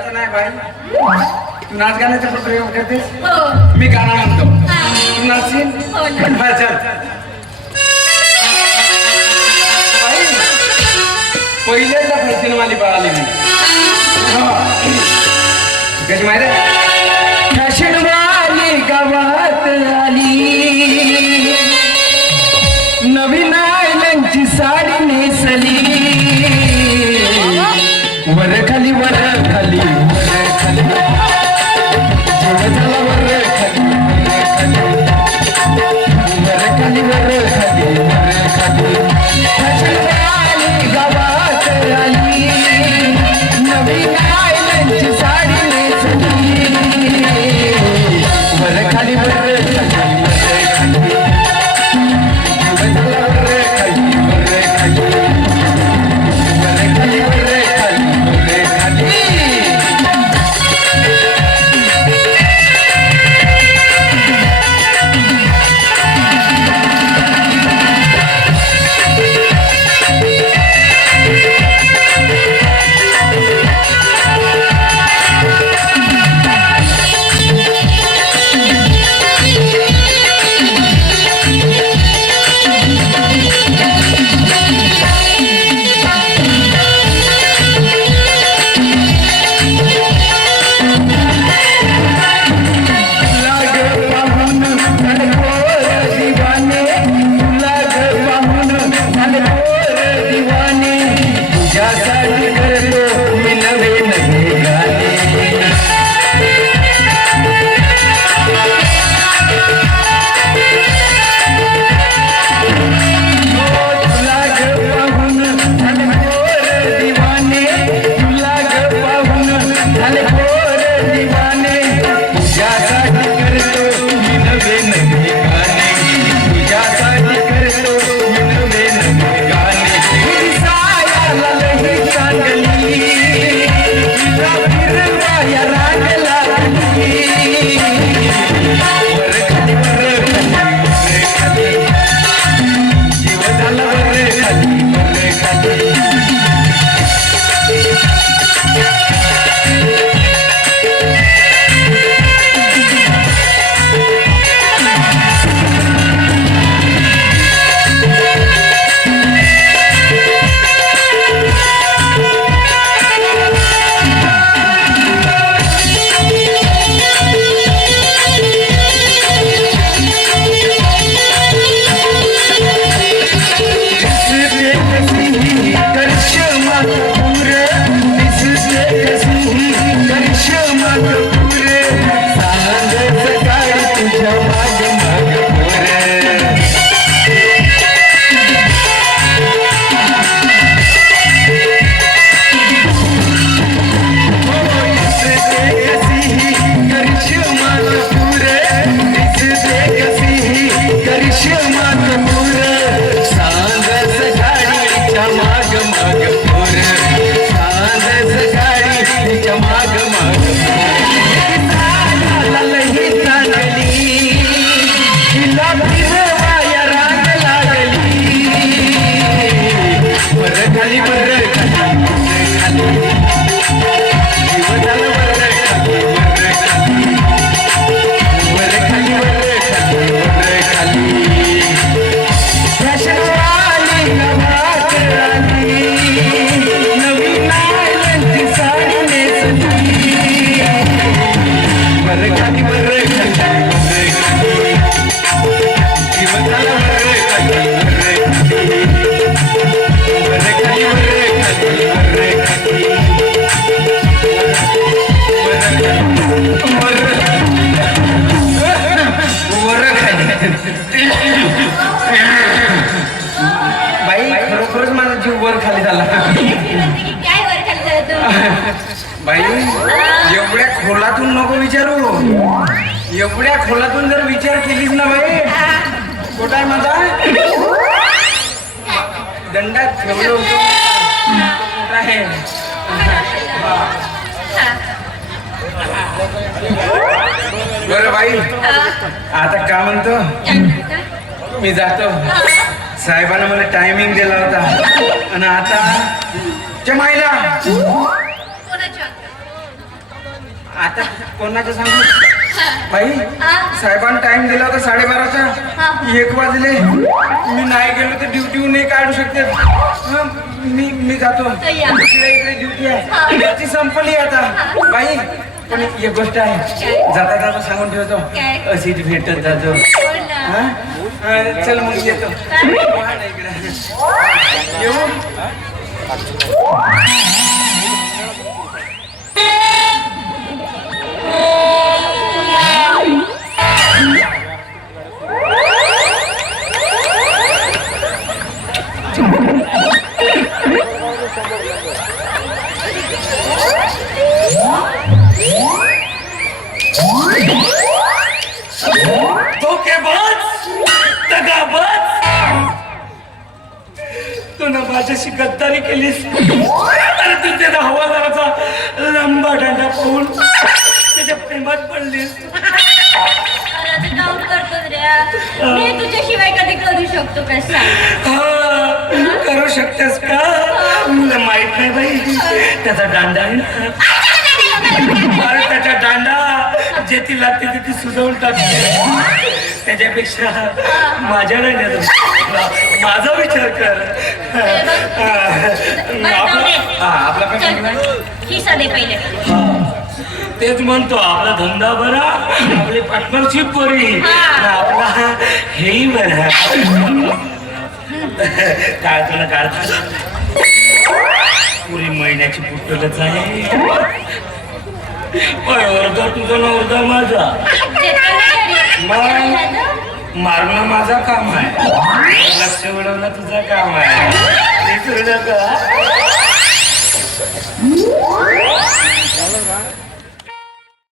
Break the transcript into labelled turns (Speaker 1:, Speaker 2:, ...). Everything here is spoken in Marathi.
Speaker 1: तू नाच गाण्याचा प्रयोग करतेस? मी गाणं म्हणतो तू नाचशील? पण माझ्यात पहिल्यांदा फॅशन वाली बाळाली मी. गजमाय रे. my बाई खरोखरच माझा जीव वर खाली झाला. बाई एवढ्या खोलातून नको विचारू. एवढ्या खोलातून जर विचार केलीस ना बाई कुठं आहे माझा? दंडात ठेवलो आहे? बरं बाई आता का काय म्हणतो? मी जातो. साहेबानं मला टायमिंग दिला होता. आणि आता जमायला आता कोणाचं सांगू? बाई साहेबांना टाइम दिला होता साडेबाराचा. एक वाजले. मी नाही गेलो तर ड्युटी नाही काढू शकते. मी मी जातो. इकडे ड्युटी आहे. ड्युटी संपली आता. बाई पण एक गोष्ट आहे. जाता जाता सांगून ठेवतो.
Speaker 2: काय?
Speaker 1: अशीच भेटत जातो.
Speaker 2: हो
Speaker 1: चल मग येतो.
Speaker 2: काय?
Speaker 3: तू ना माझ्याशी गद्दारी केलीस. तू त्याचा हवालदाराचा लंबा डांडा पाहून त्याच्या प्रेमात पडलीस.
Speaker 2: मी तुझ्याशिवाय कधी करू शकतो का सांग?
Speaker 3: हा, करू शकतेस का? मला माहीत नाही बाई. त्याचा दांडा आहे त्याच्या दांडा. जे ती लागते ते ती सुजवून टाकते त्याच्यापेक्षा माझ्या दांड्यात माझा विचार कर. आपला हा, आपला काय सांगितलं?
Speaker 2: ही साधे पहिले.
Speaker 3: तेच म्हणतो आपला धंदा बरा आपली पार्टनरशिप बरी
Speaker 2: हा.
Speaker 3: आपला हेही बरा. काय तुला काढता? पुरी महिन्याची पुटलच आहे. पण तुझा नवरदा माझा. मग मारणं माझा काम आहे. लक्ष मिळवणं तुझं काम आहे. विसरू नका.